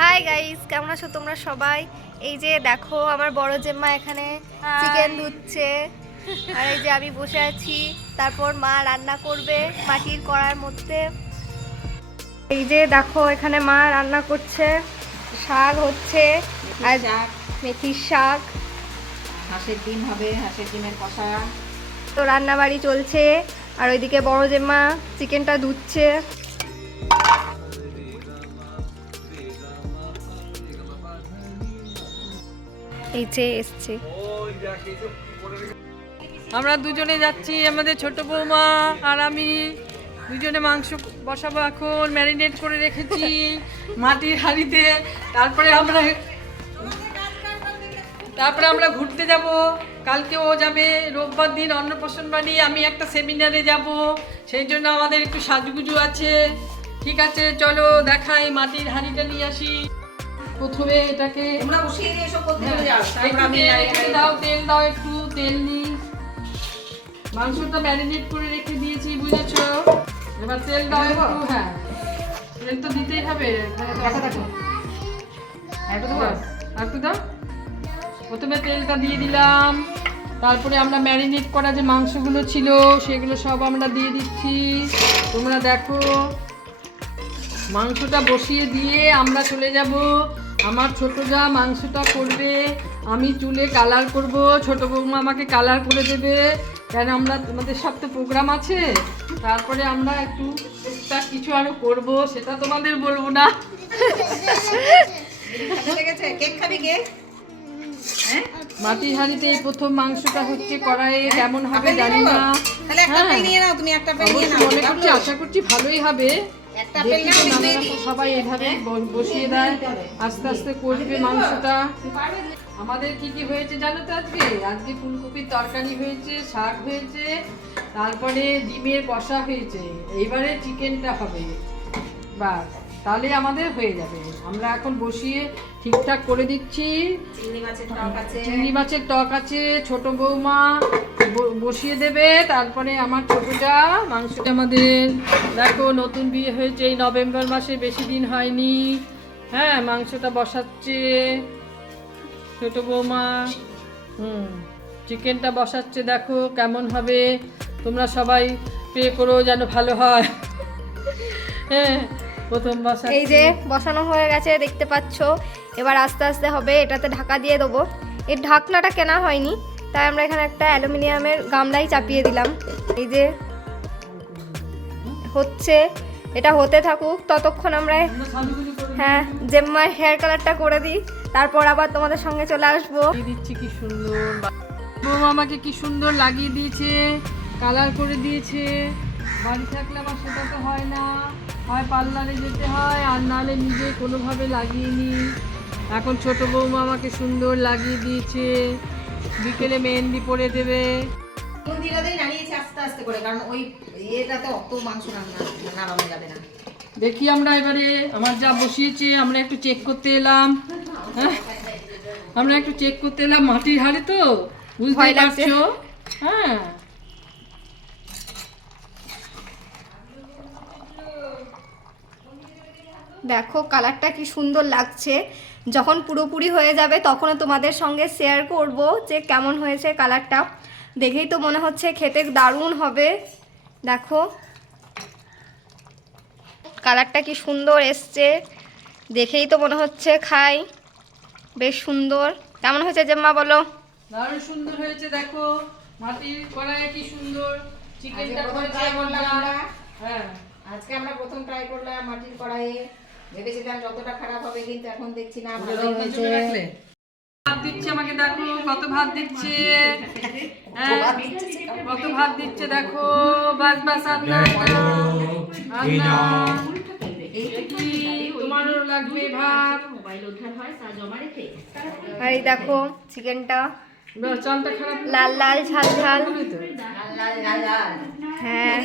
Hi guys কেমন আছো তোমরা সবাই? এই যে দেখো আমার বড় জেম্মা এখানে চিকেন ধুচ্ছে। আর এই যে আমি বসে আছি তারপর মা রান্না করবে মাটির কড়ার মধ্যে। এই যে দেখো এখানে মা রান্না করছে। শাক হচ্ছে। আর শাক। মেথির শাক। হাঁসের ডিম হবে হাঁসের ডিমের কষা। তো রান্না বাড়ি চলছে। আর ওইদিকে বড় জেম্মা চিকেনটা ধুচ্ছে। এই যে এসছে। আমরা দুজনে যাচ্ছি আমাদের ছোট বৌমা আর আমি। দুজনে মাংস বসাবো এখন ম্যারিনেট করে রেখেছি মাটির হাঁড়িতে। তারপরে আমরা তারপরে আমরা ঘুরতে যাব। কালকে ও যাবে রোববার দিন অন্নপ্রাশন বাড়ি আমি একটা সেমিনারে যাব। সেই জন্য আমাদের একটু সাজগুজু আছে। ঠিক আছে চলো দেখাই মাটির হাঁড়িটা নিয়ে আসি। প্রথমে এটাকে তোমরা বসিয়ে দিয়ে এসব করতে যাও হ্যাঁ, তারপর আমি দাও তেল দাও একটু তেল নি মাংসটা ম্যারিনেট করে রেখে দিয়েছি বুঝেছ? এবার তেল দাও একটু হ্যাঁ। তেল তো দিতেই হবে একটু আর একটু দাও। প্রথমে তেলটা দিয়ে দিলাম। তারপরে আমরা ম্যারিনেট করা যে মাংসগুলো ছিল সেগুলো সব আমরা দিয়ে দিচ্ছি। তোমরা দেখো মাংসটা বসিয়ে দিয়ে আমরা চলে যাব। আমার ছোট যা মাংসটা করবে আমি চুলে কালার করব ছোট বৌমা আমাকে কালার করে দেবে। কেন আমরা তোমাদের সব তো প্রোগ্রাম আছে? তারপরে আমরা একটু টুকটাক কিছু আরও করব সেটা তোমাদের বলব না। হ্যাঁ? মাটির হাঁড়িতে এই প্রথম মাংসটা হচ্ছে কড়াইয়ে কেমন হবে জানি না। তাহলে একটা হ্যাঁ। নিয়ে নাও তুমি একটা আপেল নিয়ে নাও। মনে করছি আশা করছি ভালোই হবে। সবাই এভাবে বসিয়ে দেয় আস্তে আস্তে করবে মাংসটা। আমাদের কি কি হয়েছে জানো তো আজকে? আজকে ফুলকপির তরকারি হয়েছে শাক হয়েছে তারপরে ডিমের কষা হয়েছে। এইবারে চিকেনটা হবে। বাস। তাহলে আমাদের হয়ে যাবে। আমরা এখন বসিয়ে ঠিকঠাক করে দিচ্ছি। চিংড়ি মাছের টক আছে। চিংড়ি মাছের ছোট বৌমা বসিয়ে দেবে। তারপরে আমার ছোটটা মাংসটা আমাদের দেখো নতুন বিয়ে হয়েছে এই নভেম্বর মাসে বেশি দিন হয়নি। হ্যাঁ মাংসটা বসাচ্ছে। ছোট বৌমা হুম চিকেনটা বসাচ্ছে দেখো কেমন হবে। তোমরা সবাই পে করো যেন ভালো হয়। হ্যাঁ প্রথম বসা এই যে বসানো হয়ে গেছে দেখতে পাচ্ছ। এবার আস্তে আস্তে হবে এটাতে ঢাকা দিয়ে দেবো। এর ঢাকনাটা কেনা হয়নি তাই আমরা এখানে একটা অ্যালুমিনিয়ামের গামলাই চাপিয়ে দিলাম। এই যে হচ্ছে এটা হতে থাকুক ততক্ষণ আমরা হ্যাঁ জেম্মার হেয়ার কালারটা করে দিই। তারপর আবার তোমাদের সঙ্গে চলে আসব। দিচ্ছি কি সুন্দর আমাকে কি সুন্দর লাগিয়ে দিয়েছে কালার করে দিয়েছে। বাড়ি থাকলে আমার সেটা তো হয় না। হয় পার্লারে যেতে হয় আর নাহলে নিজে কোনোভাবে লাগিয়ে নিই। এখন ছোট বৌমা আমাকে সুন্দর লাগিয়ে দিয়েছে। বিকেলে মেহেন্দি পরে দেবে। কোন দিরাতেই আস্তে আস্তে করে কারণ ওই ইয়েটাতে অত মাংস নাড়ানো যাবে না। দেখি আমরা এবারে আমার যা বসিয়েছে আমরা একটু চেক করতে এলাম। হ্যাঁ? আমরা একটু চেক করতে এলাম মাটির হাড়ি তো? বুঝতে পারছ? হ্যাঁ। দেখো কালারটা কি সুন্দর লাগছে। যখন পুরোপুরি হয়ে যাবে তখনও তোমাদের সঙ্গে শেয়ার করব যে কেমন হয়েছে কালারটা। দেখেই তো মনে হচ্ছে খেতে দারুণ হবে। দেখো কালারটা কি সুন্দর এসছে। দেখেই তো মনে হচ্ছে খাই। বেশ সুন্দর। কেমন হয়েছে জেম্মা বলো? দারুণ সুন্দর হয়েছে দেখো। মাটির কড়াইয়ে কি সুন্দর। চিকেনটা করেছে try করলাম। আমরা। হ্যাঁ। আজকে আমরা প্রথম ট্রাই করলাম মাটির কড়াইয়ে। ভেবেছিলাম যতটা খারাপ হবে কিন্তু এখন দেখছি না ভালোই ভালো হয়েছে। ভাত দিচ্ছে আমাকে দেখো কত ভাত দিচ্ছে। হ্যাঁ, কত ভাত দিচ্ছে দেখো। বাস বাস তোমারও লাগবে ভাত। আর এই দেখো চিকেনটা। লাল লাল ঝাল ঝাল। হ্যাঁ।